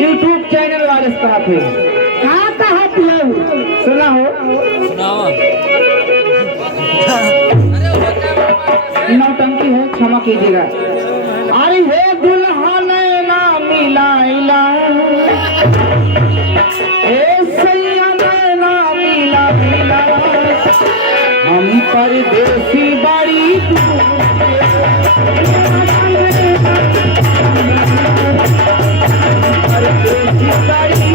YouTube channel वाले से कहा थे। हाँ कहा थे सुना हो नौटंकी है, क्षमा कीजिएगा। अरे हे दुल्हा नैना मिलाइला, हे सैया नैना मिलाइला, हम परदेसी बड़ी परदेसी बड़ी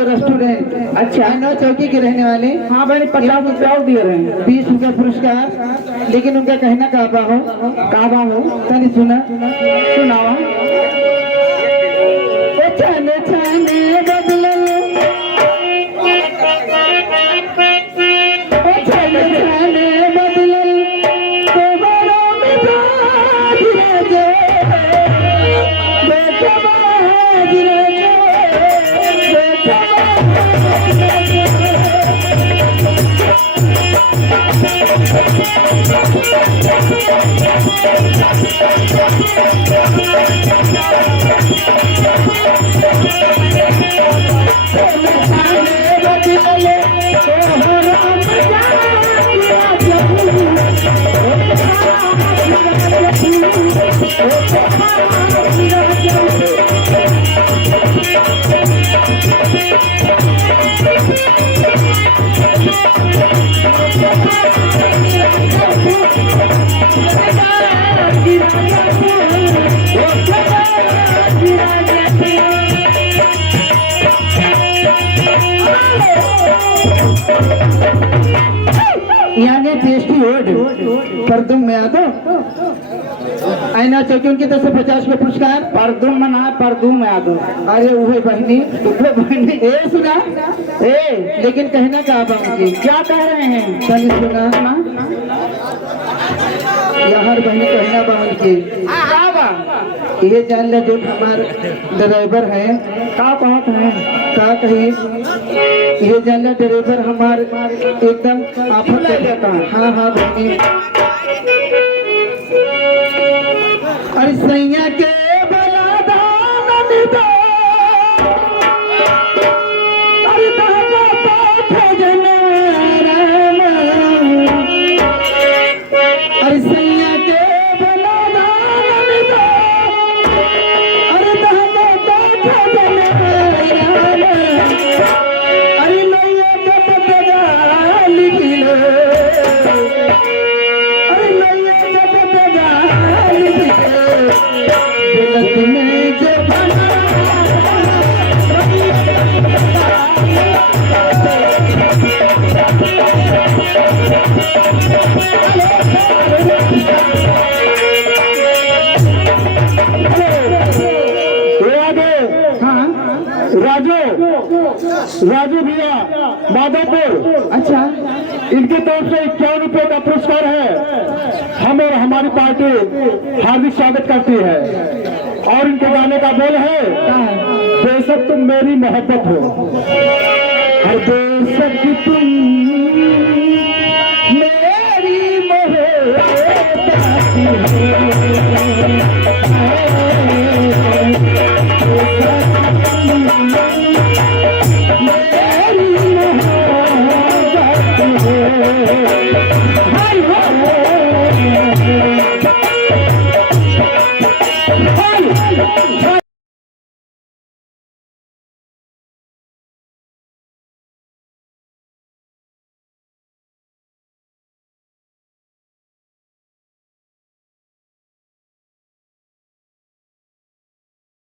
रेस्टोरेंट। अच्छा, नौ चौकी के रहने वाले। हाँ भाई, 50 रुपया दिए रहे हैं, 20 रुपया पुरस्कार। लेकिन उनका कहना काबा हो तनी सुना सुनावा। छाने छाने बदले छाने छाने बदले तोहरों में बाज रहे बाज रहे यानी टेस्टी वर्ड परदुम में आदो आईना चौकी उनकी तरफ से 50 के पुरस्कार। परदुम मना परदुम में आदो। अरे वही बहनी ए सुना ए, लेकिन कहना क्या आप उनकी क्या कह रहे हैं चलिए सुना। यार बहनी कहना बावन की ये जान ले जो हमारे ड्राइवर है का कहत है का कही ये जान ले ड्राइवर हमारे एकदम आफत ले जाता है। हाँ हाँ बहनी, अरे सैया के राजू भैया माधोपुर। अच्छा, इनकी तरफ से 51 रुपए का पुरस्कार है। हम और हमारी पार्टी हार्दिक स्वागत करती है। और इनके गाने का बोल है बेशक तुम मेरी मोहब्बत हो, हर बेशक तुम मेरी मोहब्बत हो।